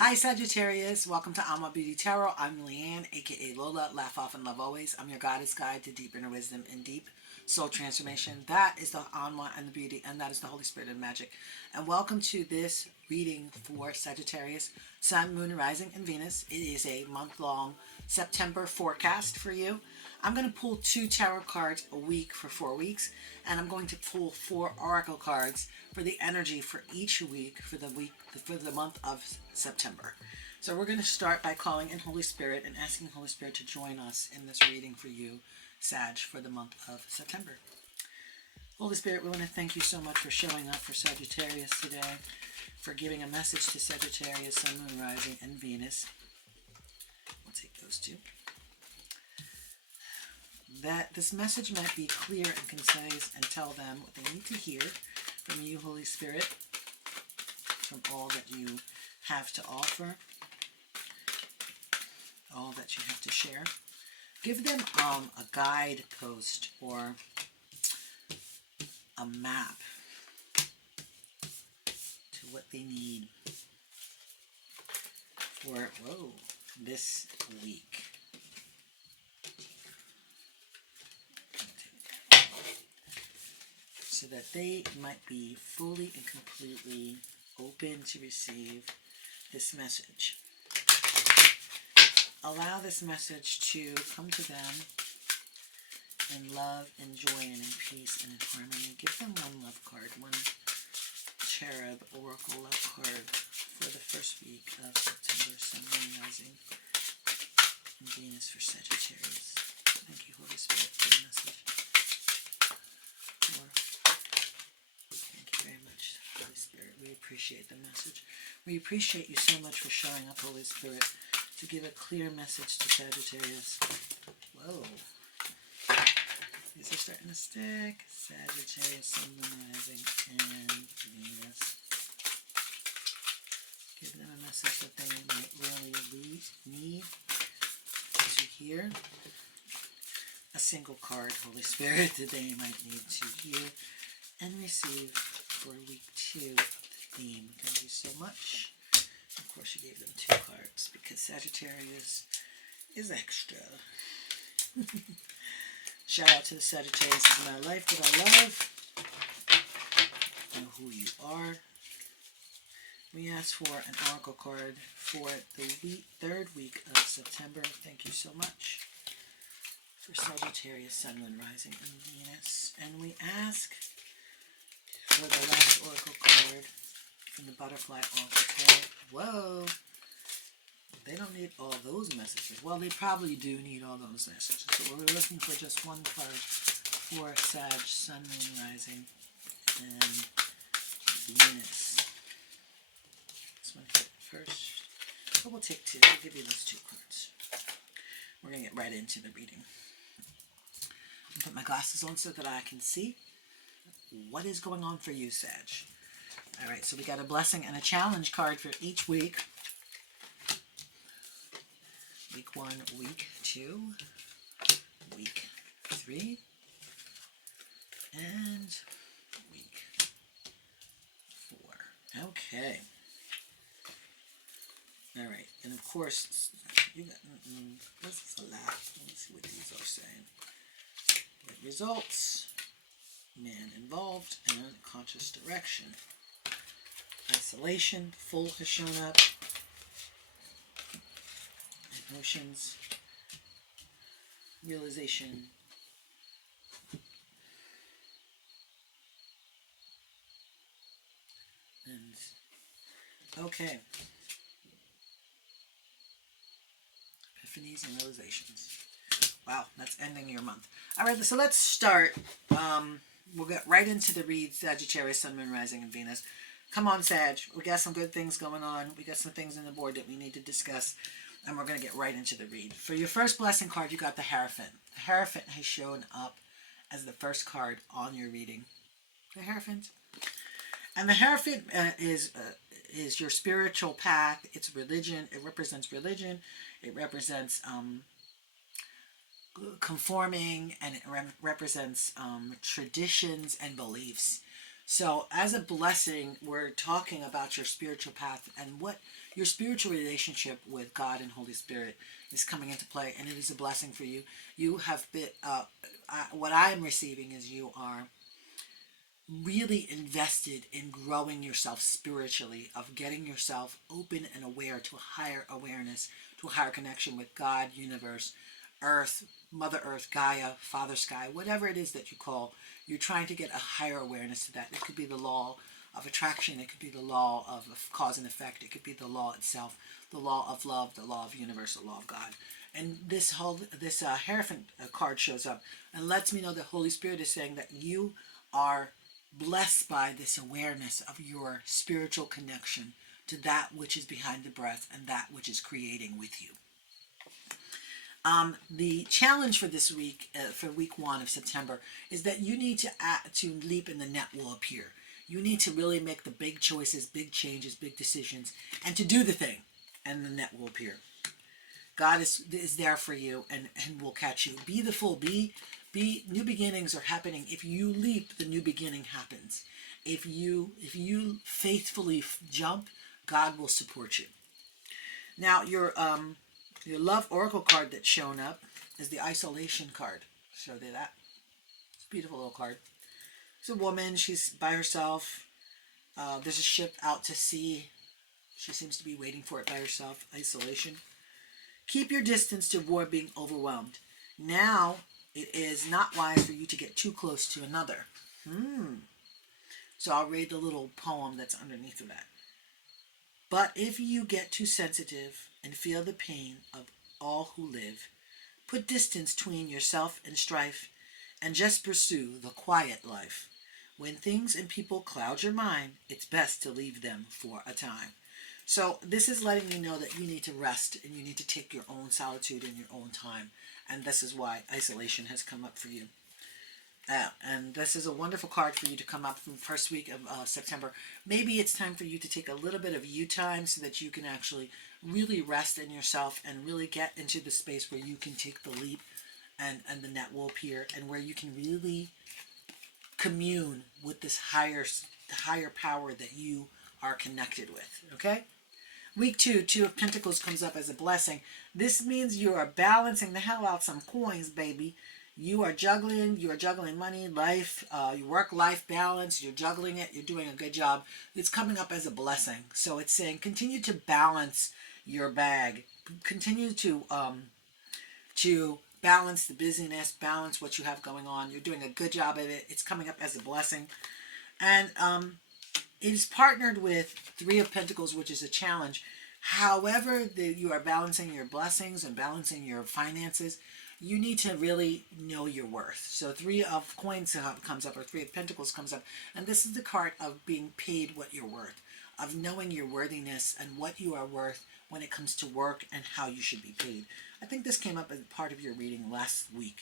Hi Sagittarius, welcome to Alma Beauty Tarot. I'm Leanne, aka Lola, laugh off and love always. I'm your goddess guide to deep inner wisdom and deep soul transformation. That is the Alma and the beauty, and that is the Holy Spirit and magic. And welcome to this reading for Sagittarius, Sun, Moon, Rising, and Venus. It is a month-long September forecast for you. I'm going to pull 2 tarot cards a week for 4 weeks, and I'm going to pull 4 oracle cards for the energy for each week for the month of September. So we're going to start by calling in Holy Spirit and asking Holy Spirit to join us in this reading for you, Sag, for the month of September. Holy Spirit, we want to thank you so much for showing up for Sagittarius today, for giving a message to Sagittarius, Sun, Moon, Rising, and Venus. We'll take those two. That this message might be clear and concise and tell them what they need to hear from you, Holy Spirit, from all that you have to offer, all that you have to share. Give them a guidepost or a map to what they need for this week. So that they might be fully and completely open to receive this message. Allow this message to come to them in love and joy and in peace and in harmony. Give them one love card, one cherub oracle love card for the first week of September, Sun, Moon, Rising, and Venus for Sagittarius. Thank you, Holy Spirit, for the message. Thank you very much, Holy Spirit. We appreciate the message. We appreciate you so much for showing up, Holy Spirit, to give a clear message to Sagittarius. Whoa. These are starting to stick. Sagittarius, Sun, Moon, Rising, and Venus. Give them a message that they might really need to hear. A single card, Holy Spirit, that they might need to hear and receive for week 2 of the theme. Thank you so much. Of course, you gave them 2 cards because Sagittarius is extra. Shout out to the Sagittarius in my life that I love. Know who you are. We asked for an oracle card for the 3rd week of September. Thank you so much for Sagittarius, Sun, Moon, Rising, and Venus. And we ask for the last oracle card from the Butterfly Oracle Tarot. Whoa! They don't need all those messages. Well, they probably do need all those messages. So we're looking for just one card for Sag, Sun, Moon, Rising, and Venus. This one here first. But we'll take 2. We'll give you those 2 cards. We're going to get right into the reading. I'll put my glasses on so that I can see what is going on for you, Sag. Alright, so we got a blessing and a challenge card for each week. Week 1, week 2, week 3, and week 4. Okay. Alright, and of course, you got, this is a lot. Let's see what these are saying. Get results, man involved, and conscious direction. Isolation, full has shown up. Emotions, realization, and okay. Epiphanies and realizations. Wow, that's ending your month. Alright, so let's start. We'll get right into the read, Sagittarius, Sun, Moon, Rising, and Venus. Come on, Sag. We got some good things going on. We got some things on the board that we need to discuss. And we're going to get right into the read. For your first blessing card, you got the Hierophant. The Hierophant has shown up as the first card on your reading. The Hierophant. And the Hierophant is your spiritual path. It's religion. It represents religion. It represents conforming, and it represents traditions and beliefs. So, as a blessing, we're talking about your spiritual path and what your spiritual relationship with God and Holy Spirit is coming into play, and it is a blessing for you. You have been, what I am receiving is you are really invested in growing yourself spiritually, of getting yourself open and aware to a higher awareness, to a higher connection with God, universe, earth, Mother Earth, Gaia, Father Sky, whatever it is that you call. You're trying to get a higher awareness to that. It could be the law of attraction. It could be the law of cause and effect. It could be the law itself, the law of love, the law of universe, the law of God. And this Hierophant card shows up and lets me know that Holy Spirit is saying that you are blessed by this awareness of your spiritual connection to that which is behind the breath and that which is creating with you. The challenge for this week, for week 1 of September, is that you need to leap and the net will appear. You need to really make the big choices, big changes, big decisions, and to do the thing, and the net will appear. God is there for you and will catch you. Be the fool. Be new beginnings are happening. If you leap, the new beginning happens. If you faithfully jump, God will support you. Now your love oracle card that's shown up is the isolation card. Show you that. It's a beautiful little card. It's a woman. She's by herself. There's a ship out to sea. She seems to be waiting for it by herself. Isolation. Keep your distance to avoid being overwhelmed. Now, it is not wise for you to get too close to another. So I'll read the little poem that's underneath of that. But if you get too sensitive and feel the pain of all who live, put distance between yourself and strife, and just pursue the quiet life. When things and people cloud your mind, it's best to leave them for a time. So this is letting you know that you need to rest and you need to take your own solitude in your own time. And this is why isolation has come up for you. And this is a wonderful card for you to come up from the first week of September. Maybe it's time for you to take a little bit of you time so that you can actually really rest in yourself and really get into the space where you can take the leap and the net will appear, and where you can really commune with this higher power that you are connected with. Okay? Week 2, 2 of Pentacles comes up as a blessing. This means you are balancing the hell out some coins, baby. You are juggling money, life, your work-life balance, you're juggling it, you're doing a good job. It's coming up as a blessing. So it's saying continue to balance your bag. Continue to balance the busyness, balance what you have going on. You're doing a good job of it. It's coming up as a blessing. And it is partnered with 3 of Pentacles, which is a challenge. However, you are balancing your blessings and balancing your finances, you need to really know your worth. So 3 of Coins comes up, or 3 of Pentacles comes up, and this is the card of being paid what you're worth, of knowing your worthiness and what you are worth when it comes to work and how you should be paid. I think this came up as part of your reading last week,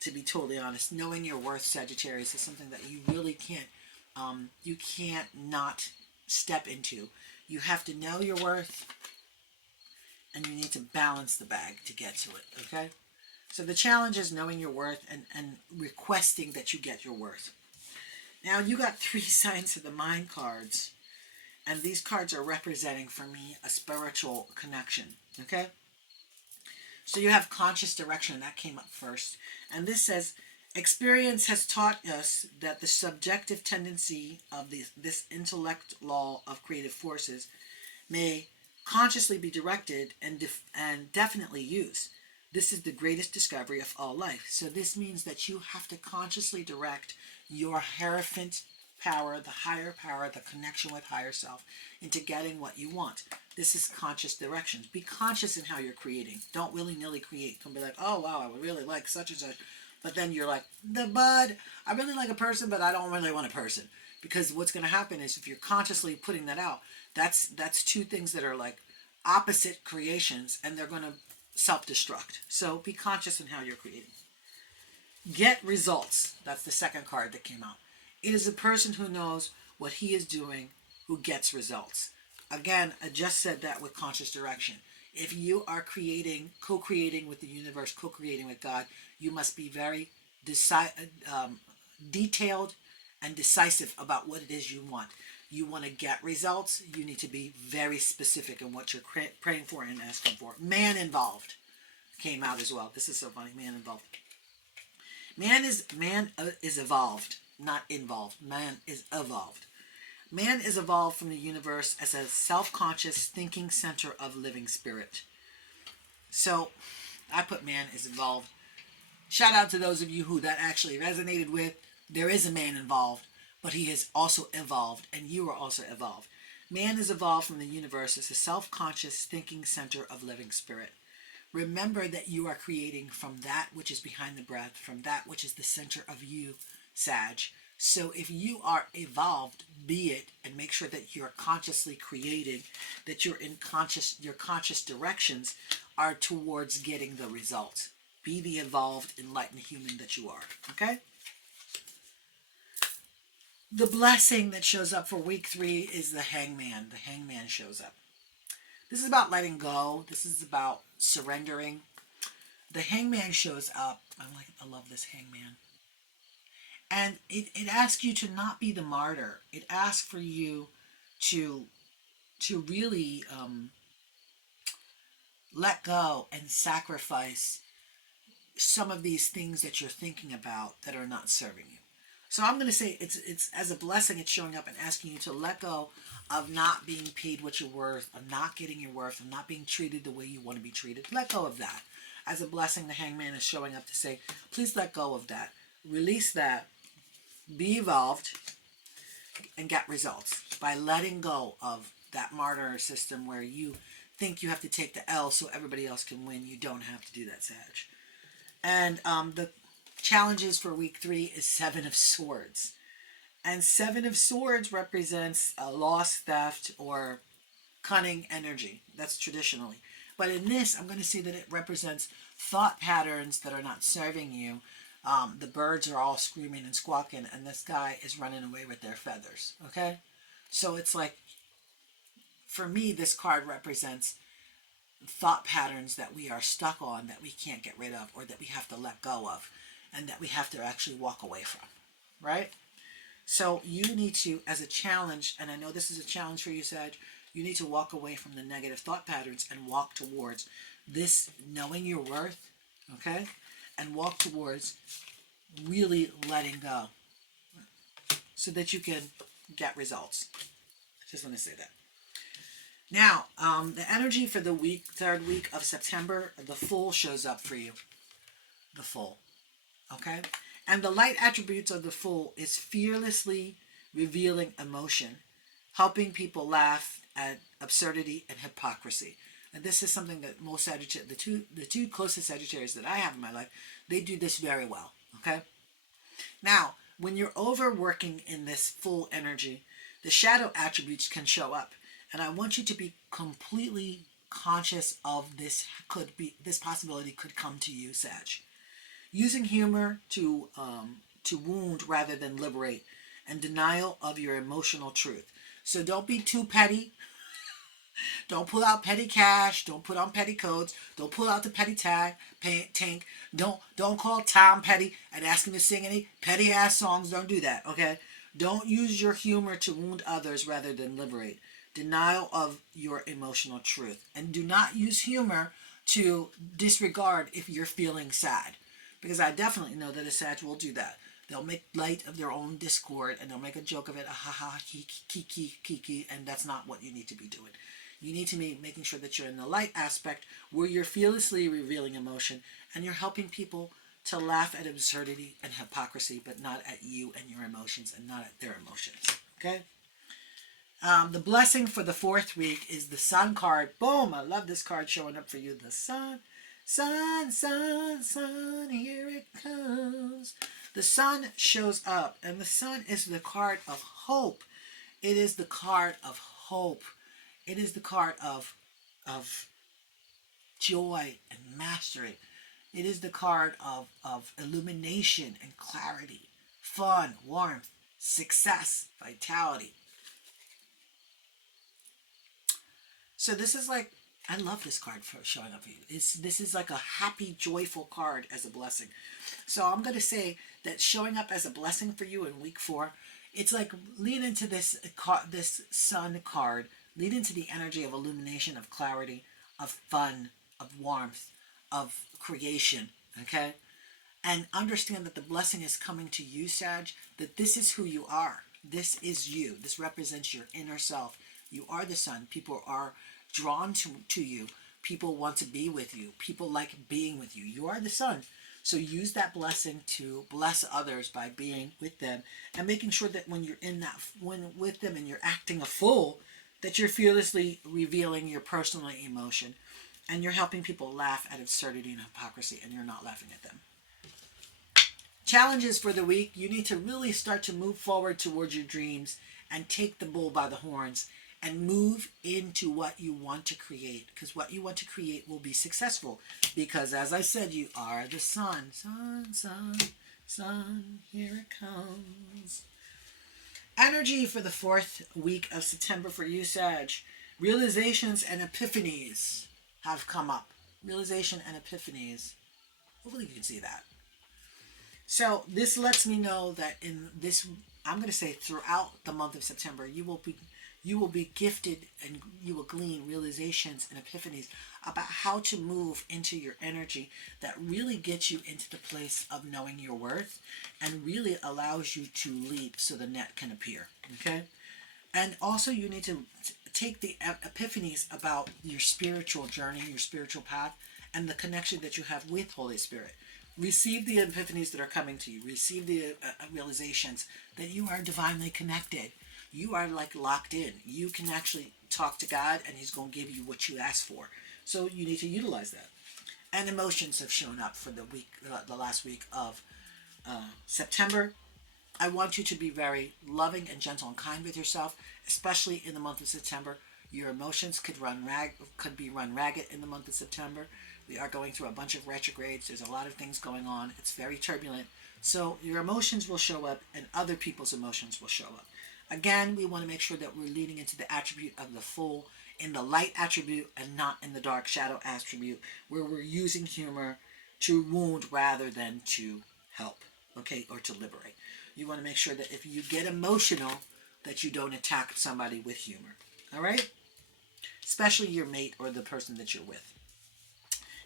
to be totally honest. Knowing your worth, Sagittarius, is something that you really can't not step into. You have to know your worth, and you need to balance the bag to get to it, okay? So the challenge is knowing your worth and requesting that you get your worth. Now, you got 3 signs of the mind cards, and these cards are representing, for me, a spiritual connection, okay? So you have conscious direction, that came up first. And this says, experience has taught us that the subjective tendency of this intellect law of creative forces may consciously be directed and definitely used. This is the greatest discovery of all life. So this means that you have to consciously direct your Hierophant power, the higher power, the connection with higher self, into getting what you want. This is conscious directions. Be conscious in how you're creating. Don't willy-nilly create. Don't be like, oh, wow, I would really like such and such. But then you're like, I really like a person, but I don't really want a person. Because what's going to happen is if you're consciously putting that out, that's 2 things that are like opposite creations, and they're going to self-destruct. So be conscious in how you're creating. Get results. That's the second card that came out. It is a person who knows what he is doing who gets results. Again, I just said that with conscious direction. If you are co-creating with the universe, co-creating with God, you must be very detailed and decisive about what it is you want. You want to get results, you need to be very specific in what you're praying for and asking for. Man involved came out as well. This is so funny. Man involved. Man is evolved, not involved. Man is evolved. Man is evolved from the universe as a self-conscious thinking center of living spirit. So I put man is evolved. Shout out to those of you who that actually resonated with. There is a man involved, but he is also evolved, and you are also evolved. Man is evolved from the universe as a self-conscious thinking center of living spirit. Remember that you are creating from that which is behind the breath, from that which is the center of you, Sag. So if you are evolved, be it, and make sure that you're consciously creating, that you're in your conscious directions are towards getting the results. Be the evolved, enlightened human that you are. Okay? The blessing that shows up for week 3 is the hangman. The hangman shows up. This is about letting go. This is about surrendering. The hangman shows up. I love this hangman. And it asks you to not be the martyr. It asks for you to really let go and sacrifice some of these things that you're thinking about that are not serving you. So I'm going to say it's as a blessing, it's showing up and asking you to let go of not being paid what you're worth, of not getting your worth, of not being treated the way you want to be treated. Let go of that. As a blessing, the hangman is showing up to say, please let go of that. Release that. Be evolved and get results by letting go of that martyr system where you think you have to take the L so everybody else can win. You don't have to do that, Sag. And the challenges for week 3 is 7 of Swords. And 7 of Swords represents a loss, theft, or cunning energy. That's traditionally. But in this, I'm going to say that it represents thought patterns that are not serving you. The birds are all screaming and squawking, and this guy is running away with their feathers. Okay? So it's like, for me, this card represents thought patterns that we are stuck on, that we can't get rid of, or that we have to let go of, and that we have to actually walk away from. Right? So you need to, as a challenge, and I know this is a challenge for you, Sag, you need to walk away from the negative thought patterns and walk towards this knowing your worth, okay? And walk towards really letting go so that you can get results. I just want to say that. Now, the energy for the third week of September, the Fool shows up for you. The Fool, okay? And the light attributes of the Fool is fearlessly revealing emotion, helping people laugh at absurdity and hypocrisy. And this is something that most Sagittarius, the two closest Sagittarius that I have in my life, they do this very well, okay? Now, when you're overworking in this Fool energy, the shadow attributes can show up. And I want you to be completely conscious of this possibility could come to you, Sag. Using humor to wound rather than liberate, and denial of your emotional truth. So don't be too petty. Don't pull out petty cash. Don't put on petty coats. Don't pull out the petty tank. Don't call Tom Petty and ask him to sing any petty ass songs. Don't do that, okay? Don't use your humor to wound others rather than liberate. Denial of your emotional truth. And do not use humor to disregard if you're feeling sad. Because I definitely know that a Sag will do that. They'll make light of their own discord and they'll make a joke of it, kiki, and that's not what you need to be doing. You need to be making sure that you're in the light aspect where you're fearlessly revealing emotion and you're helping people to laugh at absurdity and hypocrisy, but not at you and your emotions and not at their emotions. Okay? The blessing for the 4th week is the Sun card. Boom! I love this card showing up for you. The Sun. Sun, sun, sun, here it comes. The Sun shows up, and the Sun is the card of hope. It is the card of hope. It is the card of joy and mastery. It is the card of illumination and clarity, fun, warmth, success, vitality. So this is like I love this card for showing up for you. This is like a happy, joyful card as a blessing. So I'm going to say that showing up as a blessing for you in week 4, it's like lean into this sun card, lean into the energy of illumination, of clarity, of fun, of warmth, of creation, okay? And understand that the blessing is coming to you, Sag, that this is who you are. This is you. This represents your inner self. You are the sun. People are drawn to you. People want to be with you. People like being with you. You are the sun. So use that blessing to bless others by being with them and making sure that when you're with them and you're acting a fool, that you're fearlessly revealing your personal emotion and you're helping people laugh at absurdity and hypocrisy and you're not laughing at them. Challenges for the week. You need to really start to move forward towards your dreams and take the bull by the horns and move into what you want to create, because what you want to create will be successful, because as I said, you are the sun. Sun, sun, sun, here it comes. Energy for the 4th week of September for you, Sag. Realizations and epiphanies have come up. Realization and epiphanies. Hopefully you can see that. So this lets me know that in this, I'm going to say throughout the month of September, you will be gifted and you will glean realizations and epiphanies about how to move into your energy that really gets you into the place of knowing your worth and really allows you to leap so the net can appear. Okay? And also you need to take the epiphanies about your spiritual journey, your spiritual path, and the connection that you have with Holy Spirit. Receive the epiphanies that are coming to you. Receive the realizations that you are divinely connected. You are like locked in. You can actually talk to God and he's going to give you what you ask for. So you need to utilize that. And emotions have shown up for the last week of September. I want you to be very loving and gentle and kind with yourself, especially in the month of September. Your emotions could be run ragged in the month of September. We are going through a bunch of retrogrades. There's a lot of things going on. It's very turbulent. So your emotions will show up and other people's emotions will show up. Again, we want to make sure that we're leading into the attribute of the Fool in the light attribute and not in the dark shadow attribute, where we're using humor to wound rather than to help, okay, or to liberate. You want to make sure that if you get emotional, that you don't attack somebody with humor. All right? Especially your mate or the person that you're with.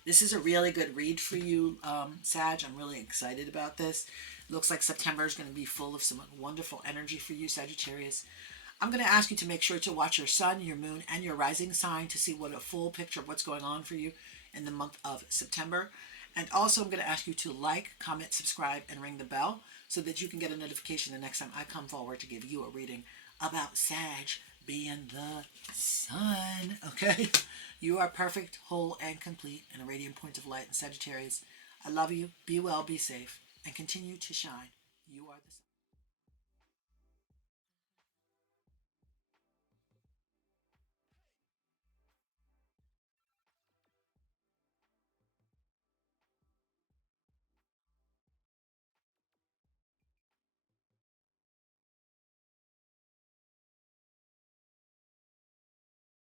This is a really good read for you, Sag. I'm really excited about this. Looks like September is going to be full of some wonderful energy for you, Sagittarius. I'm going to ask you to make sure to watch your sun, your moon, and your rising sign to see what a full picture of what's going on for you in the month of September. And also I'm going to ask you to like, comment, subscribe, and ring the bell so that you can get a notification the next time I come forward to give you a reading about Sag being the sun. Okay? You are perfect, whole, and complete, and a radiant point of light in Sagittarius. I love you. Be well, be safe, and continue to shine. You are the sun.